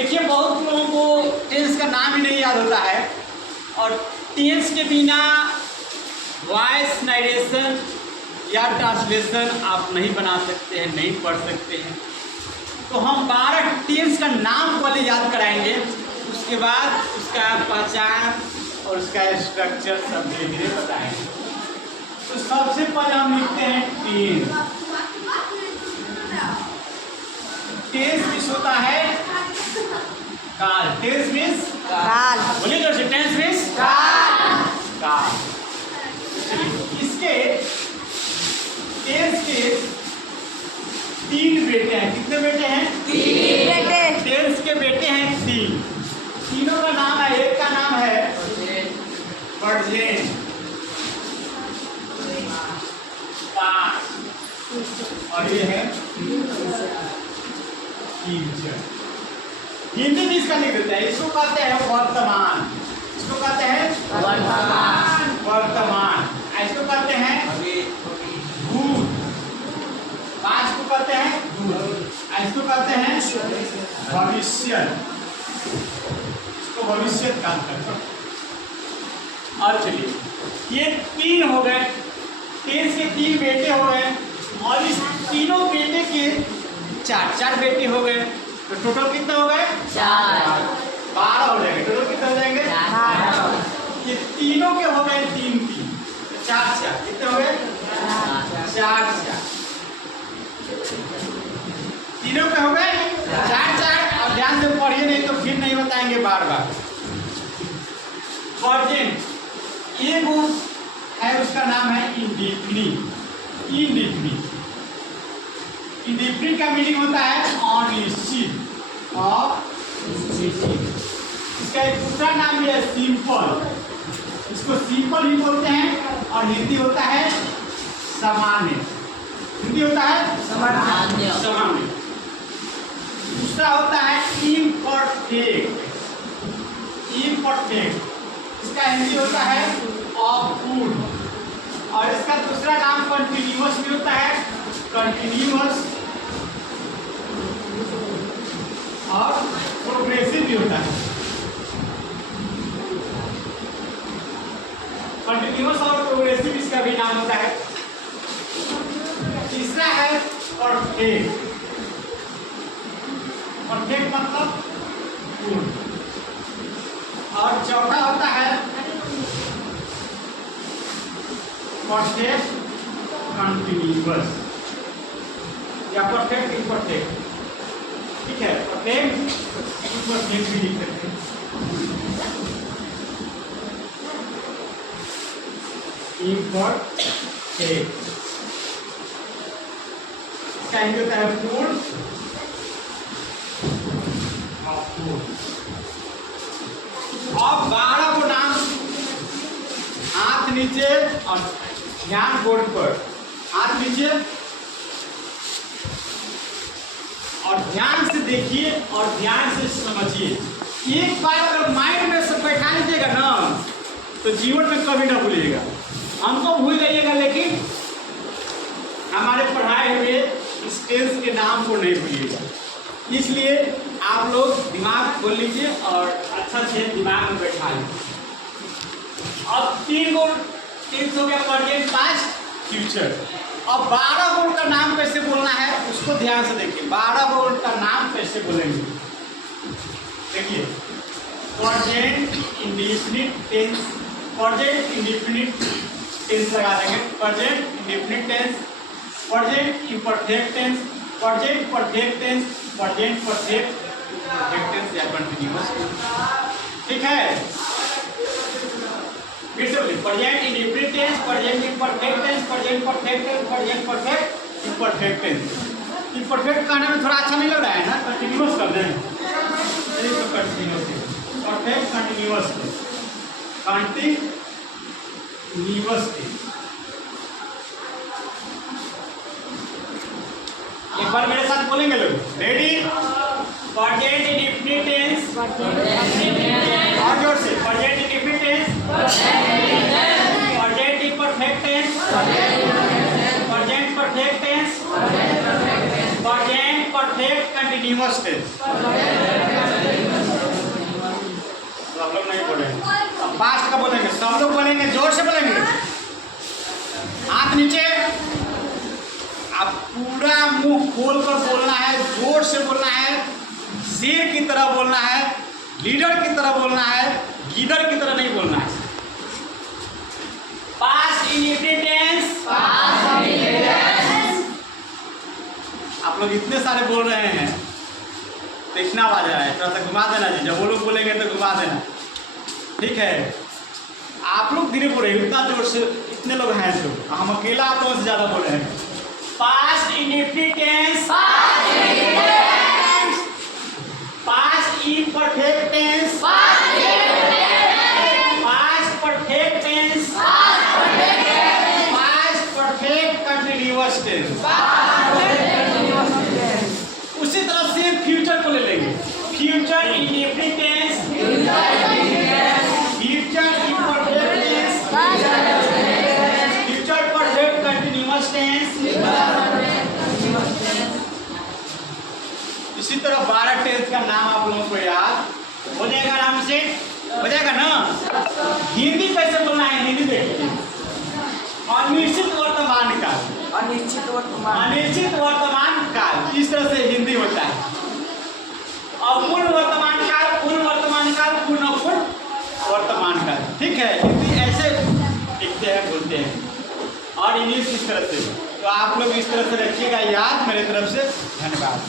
देखिए बहुत लोगों को टेंस का नाम ही नहीं याद होता है, और टेंस के बिना वॉइस नरेशन या ट्रांसलेशन आप नहीं बना सकते हैं, नहीं पढ़ सकते हैं। तो हम 12 टेंस का नाम पहले याद कराएंगे, उसके बाद उसका पहचान और उसका स्ट्रक्चर सब धीरे धीरे बताएंगे। तो सबसे पहले हम लिखते हैं टेंस। टेंस मीन्स होता है काल। टेंस मीन्स काल। बोलिए जोर से, टेंस मीन्स काल। काल। इसके टेंस के 3 बेटे हैं। कितने बेटे हैं? 3 बेटे। टेंस के बेटे हैं 3। तीनों का नाम है, एक का नाम है वर्जेन, और ये है फ्यूचर। हिंदी में इसका लिख देता है, इसको कहते हैं वर्तमान, इसको कहते हैं वर्तमान, वर्तमान, इसको कहते हैं भूत, आज को कहते हैं भूत, इसको कहते हैं भविष्य, इसको भविष्य काल करते हैं। और चलिए ये 3 हो गए, टेंस के 3 बेटे हो गए, और इस तीनों बेटे के 4 बेटे हो गए। तो टोटल कितना हो गए? 4। 12 हो जाएंगे। टोटल कितना हो जाएंगे? 12। ये तीनों के हो गए 3 3, 4 कितने हो गए? 4 तीनों के हो गए 4। और ध्यान से पढ़िए, नहीं तो फिर नहीं बताएंगे बार बार। वर्जेंट ये वो है, उसका नाम है इंडिफिनिट। इंडिफिनिट, इंडिफिनिट का मीनिंग होता है अनिश्चित, इसका एक दूसरा नाम भी है सिंपल, इसको सिंपल ही बोलते हैं, और हिंदी होता है सामान्य। हिंदी होता है सामान्य। सामान्य। दूसरा होता है इम्परफेक्ट। इम्परफेक्ट इसका हिंदी होता है अपूर्ण, और इसका दूसरा नाम कंटिन्यूअस भी होता है, कंटिन्यूअस, और प्रोग्रेसिव भी होता है। कंटिन्यूअस और प्रोग्रेसिव इसका भी नाम होता है। तीसरा है परफेक्ट। परफेक्ट मतलब पूर्ण। और चौथा होता है परफेक्ट कंटिन्यूअस या परफेक्ट इम्परफेक्ट। ठीक है, परफेक्ट इम्परफेक्ट भी लिख सकते हैं। इम्परफेक्ट इसका हिंदी होता है पूर्ण, अपूर्ण। अब 12 को नाम हाथ नीचे और ध्यान बोर्ड पर, हाथ नीचे और ध्यान से देखिए और ध्यान से समझिए। एक बार अगर माइंड में सब बैठा लीजिएगा ना, तो जीवन में कभी ना भूलिएगा। हमको भूल जाइएगा, लेकिन हमारे पढ़ाए हुए इस टेंस के नाम को नहीं भूलिएगा। इसलिए आप लोग दिमाग खोल लीजिए और अच्छा से दिमाग में बैठा लीजिए। अब 3 गो टेंस हो गया, प्रेजेंट, पास्ट, फ्यूचर। अब 12 गो का नाम कैसे बोलना है उसको ध्यान से देखिए। 12 गो का नाम कैसे बोलेंगे, देखिए। Present indefinite tense, present indefinite tense लगा देंगे। Present indefinite tense, present imperfect tense, present perfect tense, present perfect tense या कंटिन्यूअस। ठीक है, फिर से बोलिए। Present indefinite tense, present imperfect tense, present perfect tense, present perfect imperfect tense. Imperfect कहने में थोड़ा अच्छा नहीं लग रहा है ना, कंटिन्यूअस कर दें। चलिए तो continuous, perfect continuous tense, continuous tense. एक बार मेरे साथ बोलेंगे लोग, रेडी? प्रेजेंट इंडेफिनिट टेंस, और जोर से, present indefinite tense, present imperfect tense, present perfect tense, present perfect continuous tense. सब लोग नहीं बोलेंगे। अब पास्ट का बोलेंगे, सब लोग बोलेंगे, जोर से बोलेंगे, हाथ नीचे। अब पूरा मुंह खोल कर बोलना है, जोर से बोलना है, शेर की तरह बोलना है, लीडर की तरह बोलना है, गीदड़ की तरह नहीं बोलना है। Past indefinite tense. आप लोग इतने सारे बोल रहे हैं, देखना आ जा रहा है, थोड़ा सा घुमा देना जी, जब वो लोग बोलेंगे तो घुमा देना, ठीक है। आप लोग धीरे बोले, उतना जोर से, इतने लोग हैं तो हम अकेला आप लोगों से ज़्यादा बोल रहे हैं। Past indefinite tense, past imperfect tense, past perfect tense, past perfect continuous tense. उसी तरह से फ्यूचर को ले लेंगे, future indefinite tense, future imperfect tense, future perfect continuous tense. इसी तरह 12 टेंस का नाम आप लोगों को याद हो जाएगा, आराम से हो जाएगा ना। हिंदी कैसे बोलना है, हिंदी देखिए। अनिश्चित वर्तमान काल, अनिश्चित वर्तमान, अनिश्चित वर्तमान काल, इस तरह से हिंदी होता है। और पूर्ण वर्तमान काल, पूर्ण वर्तमान काल, पूर्ण अपूर्ण वर्तमान काल, ठीक है। हिंदी ऐसे लिखते हैं, बोलते हैं, और इंग्लिश इस तरह से। तो आप लोग इस तरह से रखिएगा याद। मेरे तरफ से धन्यवाद।